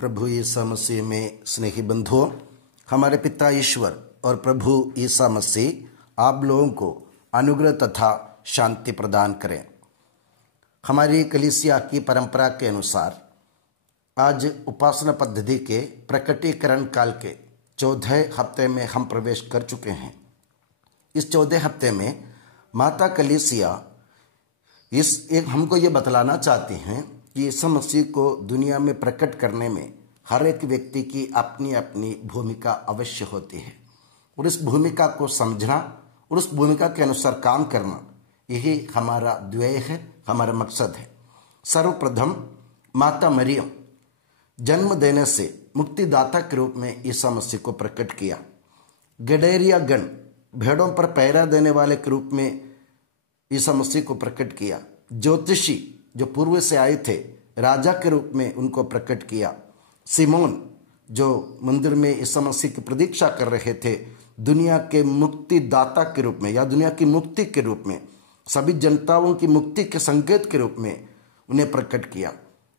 प्रभु ईसा मसीह में स्नेही बंधुओं, हमारे पिता ईश्वर और प्रभु ईसा मसीह आप लोगों को अनुग्रह तथा शांति प्रदान करें। हमारी कलीसिया की परंपरा के अनुसार आज उपासना पद्धति के प्रकटीकरण काल के 14 हफ्ते में हम प्रवेश कर चुके हैं। इस 14 हफ्ते में माता कलीसिया हमको ये बतलाना चाहती हैं कि यीशु मसीह को दुनिया में प्रकट करने में हर एक व्यक्ति की अपनी अपनी भूमिका अवश्य होती है और इस भूमिका को समझना और उस भूमिका के अनुसार काम करना, यही हमारा ध्येय है, हमारा मकसद है। सर्वप्रथम माता मरियम जन्म देने से मुक्तिदाता के रूप में ईसा मसीह को प्रकट किया। गडेरिया गण भेड़ों पर पहरा देने वाले के रूप में ईसा मसीह को प्रकट किया। ज्योतिषी जो पूर्व से आए थे राजा के रूप में उनको प्रकट किया। सिमोन जो मंदिर में ईसा मसीह की प्रतीक्षा कर रहे थे, दुनिया के मुक्तिदाता के रूप में या दुनिया की मुक्ति के रूप में, सभी जनताओं की मुक्ति के संकेत के रूप में उन्हें प्रकट किया।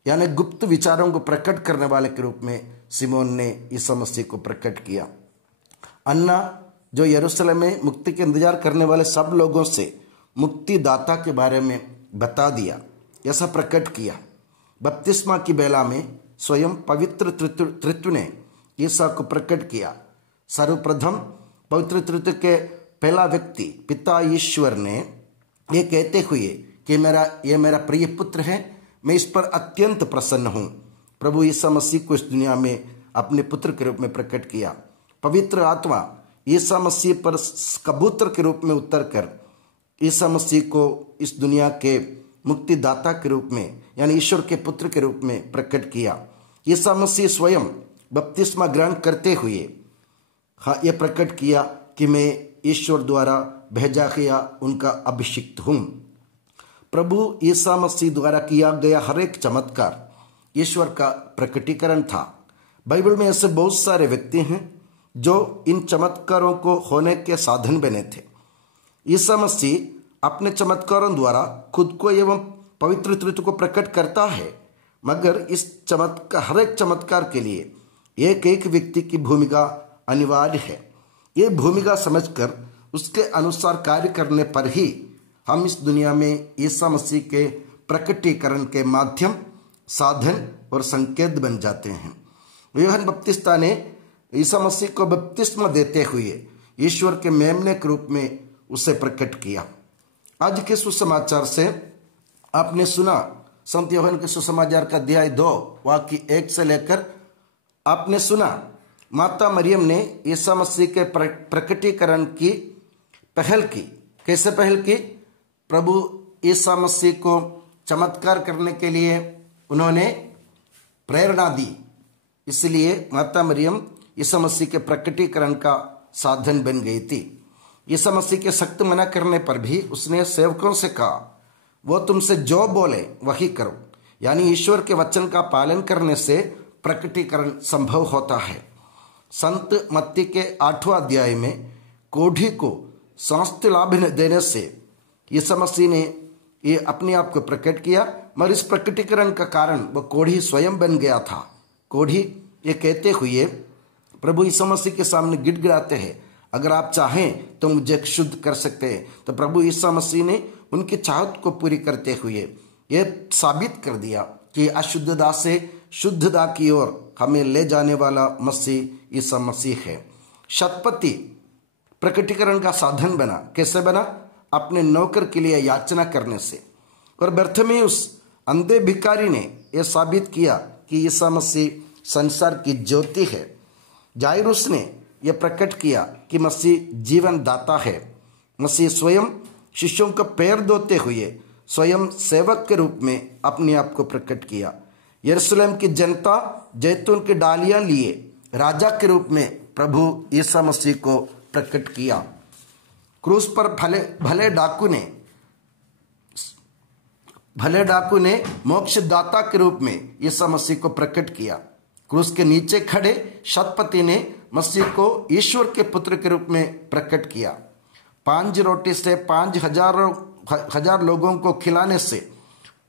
यानी गुप्त विचारों को प्रकट करने वाले के रूप में सिमोन ने ईसा मसीह को प्रकट किया। अन्ना जो यरूशलेम में मुक्ति के इंतजार करने वाले सब लोगों से मुक्तिदाता के बारे में बता दिया, ऐसा प्रकट किया। बपतिस्मा की बेला में स्वयं पवित्र तृत्व ने ईसा को प्रकट किया। सर्वप्रथम पवित्र तृत्व के पहला व्यक्ति पिता ईश्वर ने ये कहते हुए कि ये मेरा प्रिय पुत्र है, मैं इस पर अत्यंत प्रसन्न हूँ, प्रभु ईसा मसीह को इस दुनिया में अपने पुत्र के रूप में प्रकट किया। पवित्र आत्मा ईसा मसीह पर कबूतर के रूप में उतर कर ईसा मसीह को इस दुनिया के मुक्तिदाता के रूप में यानी ईश्वर के पुत्र के रूप में प्रकट किया। ईसा मसीह स्वयं बपतिस्मा ग्रहण करते हुए यह प्रकट किया कि मैं ईश्वर द्वारा भेजा गया उनका अभिषिक्त हूँ। प्रभु ईसा मसीह द्वारा किया गया हर एक चमत्कार ईश्वर का प्रकटीकरण था। बाइबल में ऐसे बहुत सारे व्यक्ति हैं जो इन चमत्कारों को होने के साधन बने थे। ईसा मसीह अपने चमत्कारों द्वारा खुद को एवं पवित्र तृत्व को प्रकट करता है, मगर इस हर एक चमत्कार के लिए एक एक व्यक्ति की भूमिका अनिवार्य है। ये भूमिका समझकर उसके अनुसार कार्य करने पर ही हम इस दुनिया में ईसा मसीह के प्रकटीकरण के माध्यम, साधन और संकेत बन जाते हैं। यूहन्ना बपतिस्ता ने ईसा मसीह को बपतिस्मा देते हुए ईश्वर के मेमने के रूप में उसे प्रकट किया। आज के सुसमाचार से आपने सुना, संत यूहन्ना के सुसमाचार का अध्याय 2 वाक्य 1 से लेकर आपने सुना माता मरियम ने ईसा मसीह के प्रकटीकरण की पहल की। कैसे पहल की? प्रभु ईसा मसीह को चमत्कार करने के लिए उन्होंने प्रेरणा दी। इसलिए माता मरियम ईसा मसीह के प्रकटीकरण का साधन बन गई थी। ईसा मसीह के सख्त मना करने पर भी उसने सेवकों से कहा, वो तुमसे जो बोले वही करो। यानी ईश्वर के वचन का पालन करने से प्रकटीकरण संभव होता है। संत मत्ती के 8वां अध्याय में कोढ़ी को स्वास्थ्य लाभ देने से ईसा मसीह ने ये अपने आप को प्रकट किया, मगर इस प्रकटीकरण का कारण वह कोढ़ी स्वयं बन गया था। कोढ़ी ये कहते हुए प्रभु ईसा मसीह के सामने गिड़गिड़ाते हैं, अगर आप चाहें तो मुझे शुद्ध कर सकते हैं। तो प्रभु ईसा मसीह ने उनकी चाहत को पूरी करते हुए यह साबित कर दिया कि अशुद्धता से शुद्धता की ओर हमें ले जाने वाला मसीह ईसा मसीह है। शतपति प्रकटीकरण का साधन बना। कैसे बना? अपने नौकर के लिए याचना करने से। और बर्थमेयुस अंधे भिखारी ने यह साबित किया कि ईसा मसीह संसार की ज्योति है। जायरूस ने यह प्रकट किया कि मसीह जीवन दाता है। मसीह स्वयं शिष्यों का पैर धोते हुए स्वयं सेवक के रूप में अपने आप को प्रकट किया। यरूशलेम की जनता जैतून की डालियां लिए राजा के रूप में प्रभु ईसा मसीह को प्रकट किया। क्रूस पर भले डाकू ने मोक्षदाता के रूप में ईसा मसीह को प्रकट किया। क्रूस के नीचे खड़े शतपति ने मसीह को ईश्वर के पुत्र के रूप में प्रकट किया। 5 रोटी से 5,000 लोगों को खिलाने से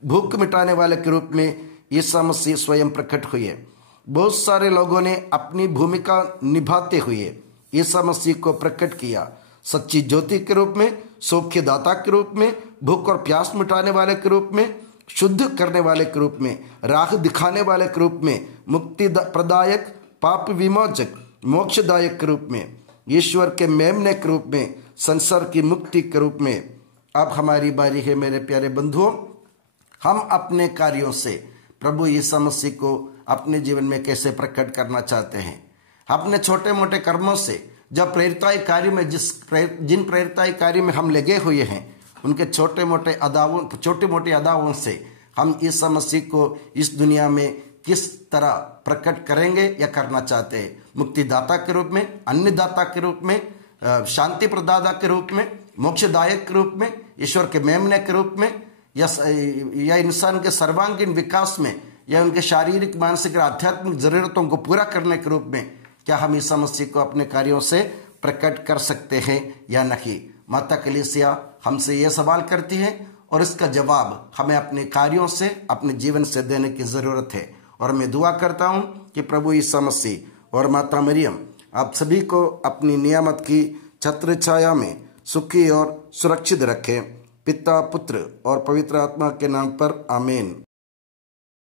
भूख मिटाने वाले के रूप में ईसा मसीह स्वयं प्रकट हुए। बहुत सारे लोगों ने अपनी भूमिका निभाते हुए ईसा मसीह को प्रकट किया, सच्ची ज्योति के रूप में, सौख्यदाता के रूप में, भूख और प्यास मिटाने वाले के रूप में, शुद्ध करने वाले के रूप में, राह दिखाने वाले के रूप में, मुक्ति प्रदायक, पाप विमोचक, मोक्षदायक के रूप में, ईश्वर के मेमने के रूप में, संसार की मुक्ति के रूप में। अब हमारी बारी है मेरे प्यारे बंधुओं, हम अपने कार्यों से प्रभु यीशु मसीह को अपने जीवन में कैसे प्रकट करना चाहते हैं। अपने छोटे मोटे कर्मों से, जब प्रेरिताई कार्य में जिन प्रेरिताई कार्य में हम लगे हुए हैं, उनके छोटे मोटे अदाओं से हम यीशु मसीह को इस दुनिया में किस तरह प्रकट करेंगे या करना चाहते हैं। मुक्तिदाता के रूप में, अन्नदाता के रूप में, शांति प्रदाता के रूप में, मोक्षदायक के रूप में, ईश्वर के मेमने के रूप में, या इंसान के सर्वांगीण विकास में, या उनके शारीरिक, मानसिक और आध्यात्मिक जरूरतों को पूरा करने के रूप में क्या हम यीशु मसीह को अपने कार्यों से प्रकट कर सकते हैं या नहीं। माता कलीसिया हमसे यह सवाल करती है और इसका जवाब हमें अपने कार्यों से, अपने जीवन से देने की जरूरत है। और मैं दुआ करता हूं कि प्रभु यीशु मसीह और माता मरियम आप सभी को अपनी नियामत की छत्र छाया में सुखी और सुरक्षित रखें। पिता, पुत्र और पवित्र आत्मा के नाम पर आमीन।